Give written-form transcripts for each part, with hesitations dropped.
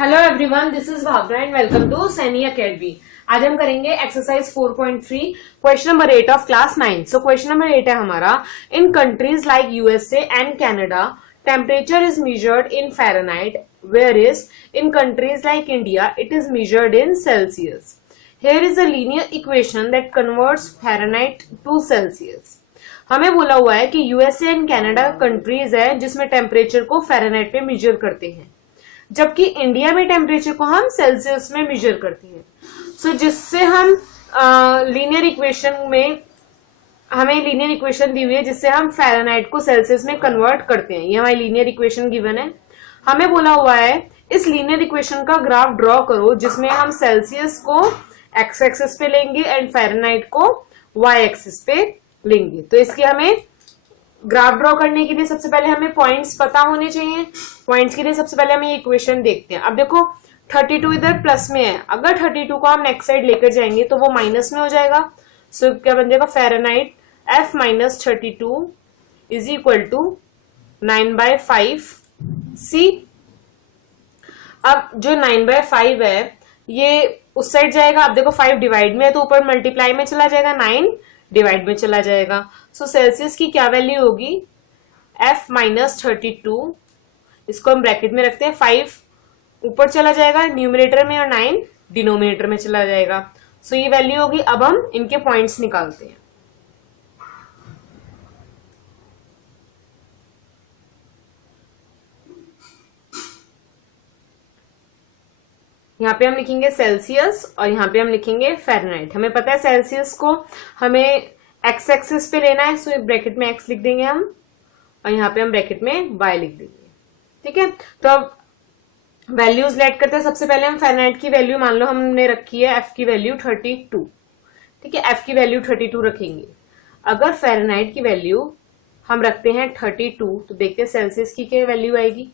Hello everyone, this is Bhavna and welcome to Saini academy. आज हम करेंगे exercise 4.3 question number 8 of class 9। So question number 8 है हमारा, in countries like USA and Canada temperature is measured in Fahrenheit, whereas in countries like India it is measured in Celsius. Here is a linear equation that converts Fahrenheit to Celsius. हमें बोला हुआ है कि USA and Canada countries है जिसमें temperature को Fahrenheit में major करते हैं, जबकि इंडिया में टेम्परेचर को हम सेल्सियस में मेजर करते हैं। सो जिससे हम लीनियर इक्वेशन में हमें लीनियर इक्वेशन दी हुई है जिससे हम फ़ारेनहाइट को सेल्सियस में कन्वर्ट करते हैं। ये हमारी लीनियर इक्वेशन गिवन है। हमें बोला हुआ है इस लीनियर इक्वेशन का ग्राफ ड्रॉ करो जिसमें हम सेल्सियस को एक्स एक्सिस पे लेंगे एंड फ़ारेनहाइट को वाई एक्सिस पे लेंगे। तो इसकी हमें ग्राफ ड्रॉ करने के लिए सबसे पहले हमें पॉइंट्स पता होने चाहिए। पॉइंट्स के लिए सबसे पहले हम ये इक्वेशन देखते हैं। अब देखो 32 इधर प्लस में है, अगर 32 को हम नेक्स्ट साइड लेकर जाएंगे तो वो माइनस में हो जाएगा। सो क्या बन जाएगा, Fahrenheit F minus 32 is equal to 9/5 C। अब जो 9/5 है ये उस साइड जाएगा। अब देखो 5 डिवाइड में है तो ऊपर मल्टीप्लाई में चला जाएगा, 9 डिवाइड में चला जाएगा। सो सेल्सियस की क्या वैल्यू होगी, F माइनस 32, इसको हम ब्रैकेट में रखते हैं, 5 ऊपर चला जाएगा न्यूमरेटर में और 9 डिनोमिनेटर में चला जाएगा। सो ये वैल्यू होगी। अब हम इनके पॉइंट्स निकालते हैं। यहाँ पे हम लिखेंगे सेल्सियस और यहाँ पे हम लिखेंगे फ़ारेनहाइट। हमें पता है सेल्सियस को हमें एक्स एक्सिस पे लेना है, सो ब्रैकेट में एक्स लिख देंगे हम और यहाँ पे हम ब्रैकेट में वाई लिख देंगे। ठीक है, तो अब वैल्यूज लेट करते हैं। सबसे पहले हम फ़ारेनहाइट की वैल्यू मान लो हमने रखी है एफ की वैल्यू 32। ठीक है, एफ की वैल्यू 32 रखेंगे। अगर फ़ारेनहाइट की वैल्यू हम रखते हैं 32 तो देखते हैं सेल्सियस की क्या वैल्यू आएगी।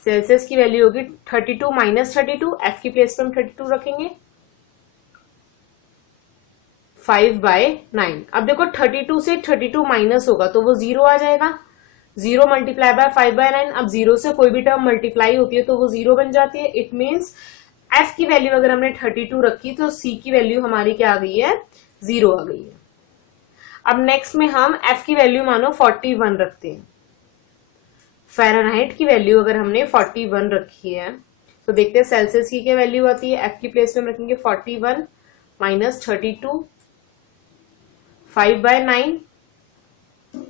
सेल्सियस की वैल्यू होगी 32 माइनस 32, एफ की प्लेस पे हम 32 रखेंगे, 5/9। अब देखो 32 से 32 माइनस होगा तो वो 0 आ जाएगा। 0 मल्टीप्लाई बाय 5/9। अब 0 से कोई भी टर्म मल्टीप्लाई होती है तो वो 0 बन जाती है। इट मीन्स एफ की वैल्यू अगर हमने 32 रखी तो सी की वैल्यू हमारी क्या आ गई है, 0 आ गई है। अब नेक्स्ट में हम एफ की वैल्यू मानो 41 रखते हैं। फ़ारेनहाइट की वैल्यू अगर हमने 41 रखी है तो देखते हैं सेल्सियस की क्या वैल्यू आती है। एफ की प्लेस पे हम रखेंगे 41 माइनस 32, 5/9।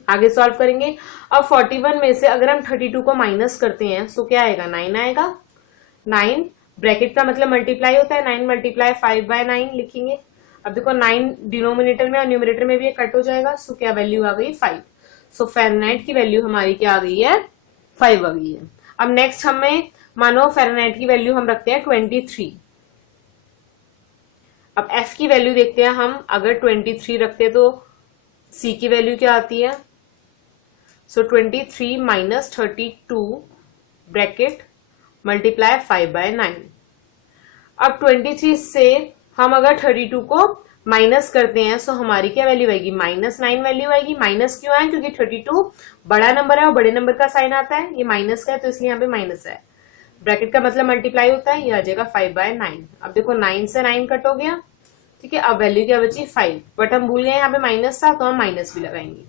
आगे सॉल्व करेंगे। अब 41 में से अगर हम 32 को माइनस करते हैं तो क्या आएगा, 9 आएगा। 9 ब्रैकेट का मतलब मल्टीप्लाई होता है, 9 मल्टीप्लाई 5/9 लिखेंगे। अब देखो 9 डिनोमिनेटर में और न्यूमरेटर में भी ये कट हो जाएगा। सो क्या वैल्यू आ गई, 5। सो फ़ारेनहाइट की वैल्यू हमारी क्या आ गई है, 5 आ गई है। अब नेक्स्ट हमें मानो फ़ारेनहाइट की वैल्यू हम रखते हैं 23। अब एफ की वैल्यू देखते हैं हम, अगर 23 रखते हैं तो सी की वैल्यू क्या आती है। सो 23 माइनस 32 ब्रैकेट मल्टीप्लाई 5/9। अब 23 से हम अगर 32 को माइनस करते हैं तो हमारी क्या वैल्यू आएगी, -9 वैल्यू आएगी। माइनस क्यों आए, क्योंकि 32 बड़ा नंबर है और बड़े नंबर का साइन आता है, ये माइनस का है तो इसलिए यहाँ पे माइनस है। ब्रैकेट का मतलब मल्टीप्लाई होता है, ये आ जाएगा 5/9। अब देखो 9 से 9 कट हो गया। ठीक है, अब वैल्यू क्या बची, 5। बट हम भूल गए यहाँ पे माइनस था तो हम माइनस भी लगाएंगे।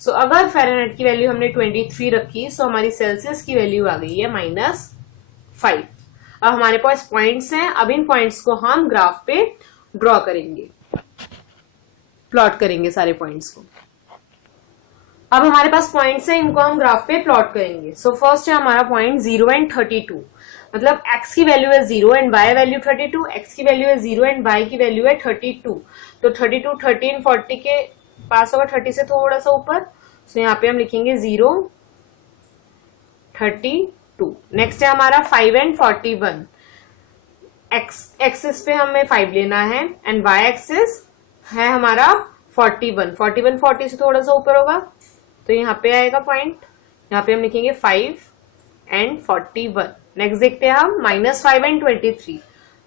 सो अगर फ़ारेनहाइट की वैल्यू हमने 23 रखी तो हमारी सेल्सियस की वैल्यू आ गई है -5। अब हमारे पास पॉइंट्स हैं। अब इन पॉइंट्स को हम ग्राफ पे ड्रॉ करेंगे, प्लॉट करेंगे सारे पॉइंट्स को। अब हमारे पास पॉइंट्स हैं, इनको हम ग्राफ पे प्लॉट करेंगे। सो फर्स्ट है हमारा पॉइंट 0 एंड 32। मतलब x की वैल्यू है 0 एंड y वैल्यू 32, x की वैल्यू है 0 एंड y की वैल्यू है 32। तो 32 13 40 के पास होगा, 30 से थोड़ा सा ऊपर। सो यहाँ पे हम लिखेंगे 0 32। नेक्स्ट है हमारा 5 एंड 41। एक्सिस पे हमें 5 लेना है एंड y एक्सिस है हमारा 41। 41 40 से थोड़ा सा ऊपर होगा तो यहाँ पे आएगा पॉइंट। यहाँ पे हम लिखेंगे 5 एंड 41। नेक्स्ट देखते हैं हम -5 एंड 23।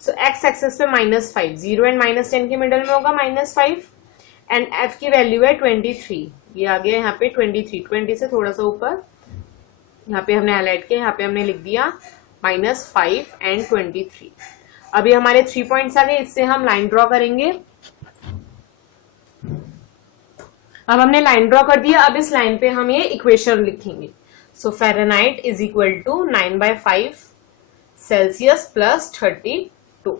सो एक्स एक्सिस पे -5, 0 एंड -10 के मिडल में होगा -5 एंड एफ की वैल्यू है 23। ये आ गया यहाँ पे 23, 20 से थोड़ा सा ऊपर। यहाँ पे हमने हाईलाइट किया, यहाँ पे हमने लिख दिया -5 एंड 23। अभी हमारे 3 पॉइंट्स आ गए, इससे हम लाइन ड्रॉ करेंगे। अब हमने लाइन ड्रॉ कर दिया, अब इस लाइन पे हम ये इक्वेशन लिखेंगे। So Fahrenheit is equal to 9/5 Celsius plus 32।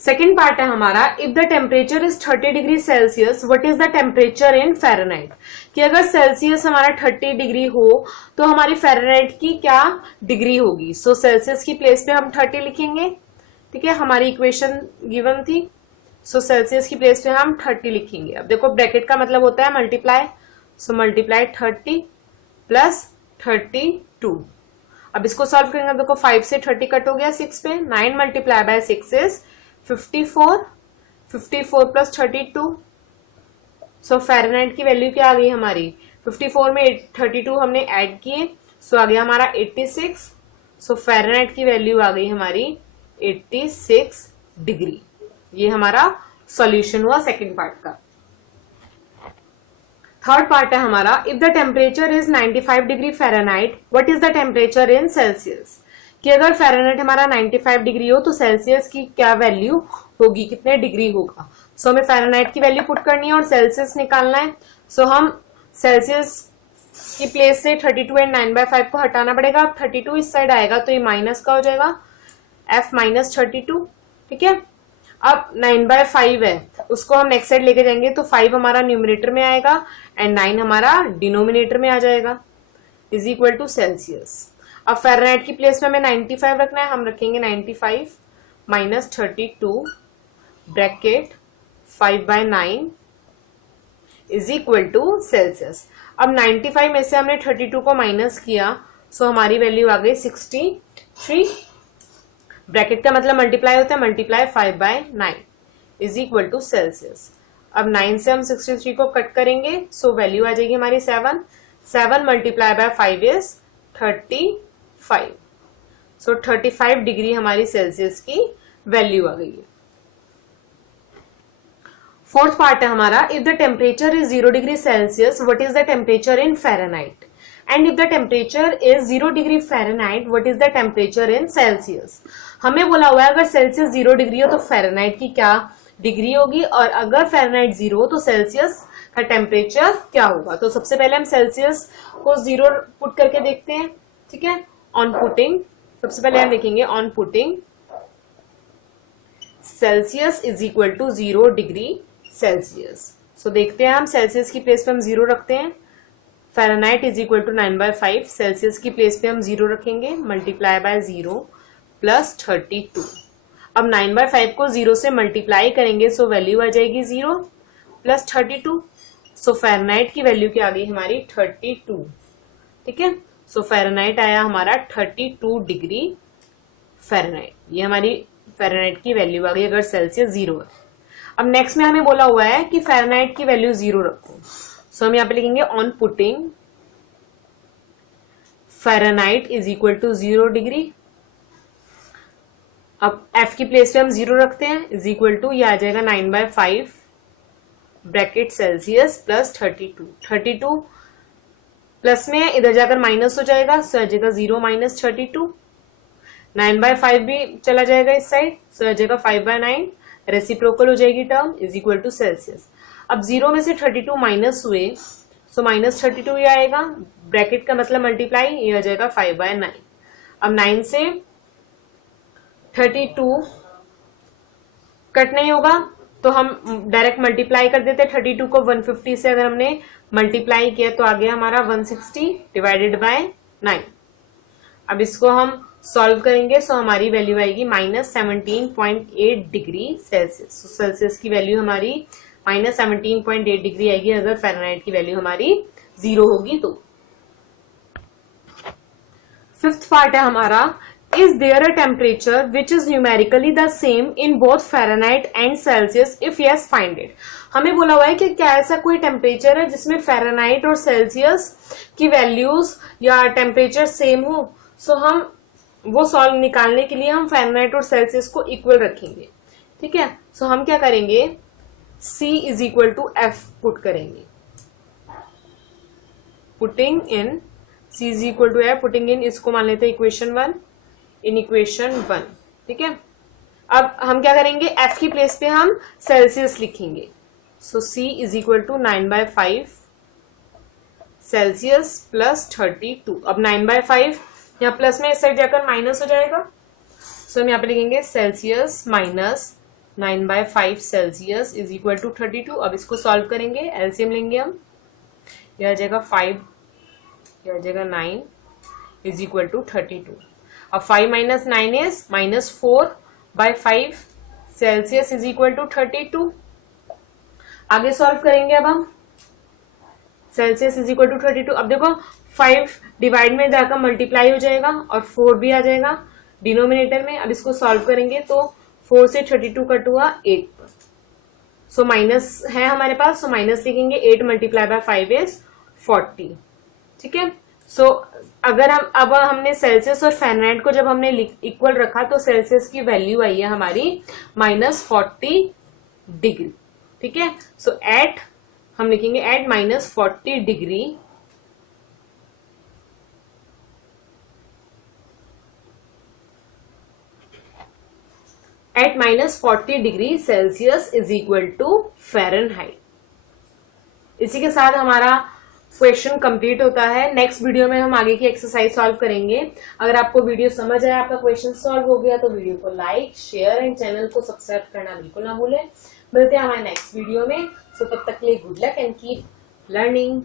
Second part है हमारा, if the temperature is 30 degree Celsius what is the temperature in Fahrenheit. कि अगर सेल्सियस हमारा 30 डिग्री हो तो हमारी फ़ारेनहाइट की क्या डिग्री होगी। सो सेल्सियस की प्लेस पे हम 30 लिखेंगे, ठीक है, हमारी इक्वेशन गिवन थी। सो सेल्सियस की प्लेस पे हम 30 लिखेंगे। अब देखो ब्रैकेट का मतलब होता है मल्टीप्लाई, सो मल्टीप्लाई 30 प्लस 32। अब इसको सॉल्व करेंगे, देखो 5 से 30 कट हो गया 6 पे, 9 multiply by 6 is 54, 54 plus 32। So Fahrenheit की वैल्यू क्या आ गई हमारी, 54 में 32 हमने ऐड किए, सो आ गया हमारा 86। सो फ़ारेनहाइट की वैल्यू आ गई हमारी 86 डिग्री। ये हमारा सॉल्यूशन हुआ सेकंड पार्ट का। थर्ड पार्ट है हमारा, if the temperature is 95 degree Fahrenheit what is the temperature in Celsius. कि अगर फ़ारेनहाइट हमारा 95 डिग्री हो तो सेल्सियस की क्या वैल्यू होगी, कितने डिग्री होगा। सो हमें फ़ारेनहाइट की वैल्यू पुट करनी है और सेल्सियस निकालना है। सो हम सेल्सियस की प्लेस से 32 एंड 9/5 को हटाना पड़ेगा। अब 32 इस साइड आएगा तो ये माइनस का हो जाएगा, f माइनस 32, ठीक है। अब 9/5 है, उसको हम नेक्स्ट साइड लेके जाएंगे तो 5 हमारा न्यूमरेटर में आएगा एंड 9 हमारा डिनोमिनेटर में आ जाएगा, इज इक्वल टू सेल्सियस। अब फ़ारेनहाइट की प्लेस में हमें 95 रखना है, हम रखेंगे 95 minus 32 bracket 5/9 is equal to Celsius. अब 95 में से हमने 32 को माइनस किया, सो हमारी वैल्यू आ गई 63। ब्रैकेट का मतलब मल्टीप्लाई होता है, multiply 5/9 is equal to Celsius. अब 9 से हम 63 को कट करेंगे, सो वैल्यू आ जाएगी हमारी 7। 7 multiply by 5 is 35। So 35 degree हमारी सेल्सियस की वैल्यू आ गई है। फोर्थ पार्ट है हमारा, if the temperature is 0 degree Celsius what is the temperature in Fahrenheit and if the temperature is 0 degree Fahrenheit what is the temperature in Celsius. हमें बोला हुआ है अगर सेल्सियस 0 डिग्री हो तो फ़ारेनहाइट की क्या डिग्री होगी, और अगर फ़ारेनहाइट 0 हो तो सेल्सियस का टेम्परेचर क्या होगा। तो सबसे पहले हम सेल्सियस को 0 पुट करके देखते हैं, ठीक है। ऑन पुटिंग, सबसे पहले हम लिखेंगे on putting Celsius is equal to 0 degree Celsius. So देखते हैं हम, सेल्सियस की प्लेस पे हम 0 रखते हैं, Fahrenheit is equal to 9/5, Celsius की प्लेस पे हम 0 रखेंगे, मल्टीप्लाई बाय 0 प्लस 32। अब 9/5 को 0 से मल्टीप्लाई करेंगे, सो वैल्यू आ जाएगी 0 प्लस 32। सो फ़ारेनहाइट की वैल्यू क्या आ गई हमारी 32, ठीक है। सो फ़ारेनहाइट आया हमारा 32 डिग्री फ़ारेनहाइट। ये हमारी फ़ारेनहाइट की वैल्यू आ गई अगर सेल्सियस 0 है। अब नेक्स्ट में हमें बोला हुआ है कि फ़ारेनहाइट की वैल्यू 0 रखो, सो हम यहाँ पे लिखेंगे on putting Fahrenheit is equal to 0 degree. अब f की प्लेस पे हम 0 रखते हैं, इज इक्वल टू ये आ जाएगा 9/5 ब्रैकेट सेल्सियस प्लस 32। 32 प्लस में इधर जाकर माइनस हो जाएगा, सो आ जाएगा 0 माइनस 32। 9/5 भी चला जाएगा इस साइड, सो आ जाएगा 5/9, रेसिप्रोकल हो जाएगी term, is equal to Celsius. अब 0 में से 32 माइनस हुए, सो माइनस 32 ये आएगा, ब्रैकेट का मतलब मल्टीप्लाई, ये आ जाएगा 5/9। अब 9 से 32 कट नहीं होगा तो हम डायरेक्ट मल्टीप्लाई कर देते हैं। 32 को 150 से अगर हमने मल्टीप्लाई किया तो आ गया हमारा 160 डिवाइडेड बाय 9। अब इसको हम सॉल्व करेंगे, सो हमारी वैल्यू आएगी -17.8 डिग्री सेल्सियस। सेल्सियस की वैल्यू हमारी -17.8 डिग्री आएगी अगर फ़ारेनहाइट की वैल्यू हमारी 0 होगी तो। फिफ्थ पार्ट है हमारा, is there a temperature which is numerically the same in both Fahrenheit and Celsius? If yes, find it. हमें बोला हुआ है कि क्या ऐसा कोई टेम्परेचर है जिसमें फ़ारेनहाइट और सेल्सियस की वैल्यूज या टेम्परेचर सेम हो। सो हम वो सॉल्व निकालने के लिए हम फ़ारेनहाइट और सेल्सियस को इक्वल रखेंगे, ठीक है। सो हम क्या करेंगे, C is equal to F put करेंगे, putting in C is equal to है, पुटिंग इन, इसको मान लेते हैं इक्वेशन 1, इन इक्वेशन 1, ठीक है। अब हम क्या करेंगे, F की प्लेस पे हम सेल्सियस लिखेंगे। So C is equal to 9/5 Celsius plus 32। अब 9/5 यहाँ प्लस में इस साइड जाकर माइनस हो जाएगा, सो हम यहाँ पे लिखेंगे Celsius minus 9/5 Celsius is equal to 32। अब इसको सॉल्व करेंगे, एलसीएम लेंगे हम, यह आ जाएगा 5, यह आ जाएगा 9 इज इक्वल टू 32। अब 5 माइनस 9 इज -4/5 सेल्सियस इज इक्वल टू 32। आगे सॉल्व करेंगे अब हम, सेल्सियस इज इक्वल टू 32। अब देखो 5 डिवाइड में जाकर मल्टीप्लाई हो जाएगा और 4 भी आ जाएगा डिनोमिनेटर में। अब इसको सॉल्व करेंगे तो 4 से 32 कट हुआ 8 पर, सो माइनस है हमारे पास, सो माइनस लिखेंगे। 8 मल्टीप्लाई बाय 5 इज 40, ठीक है। सो अगर हम अब हमने सेल्सियस और फ़ारेनहाइट को जब हमने इक्वल रखा तो सेल्सियस की वैल्यू आई है हमारी -40 डिग्री, ठीक है। सो एट हम लिखेंगे at -40 degree at -40 degree Celsius is equal to Fahrenheit. इसी के साथ हमारा क्वेश्चन कंप्लीट होता है। नेक्स्ट वीडियो में हम आगे की एक्सरसाइज सॉल्व करेंगे। अगर आपको वीडियो समझ आया, आपका क्वेश्चन सॉल्व हो गया, तो वीडियो को लाइक, शेयर एंड चैनल को सब्सक्राइब करना बिल्कुल ना भूलें। मिलते हैं हमारे नेक्स्ट वीडियो में। सो तब तक के लिए good luck and keep learning.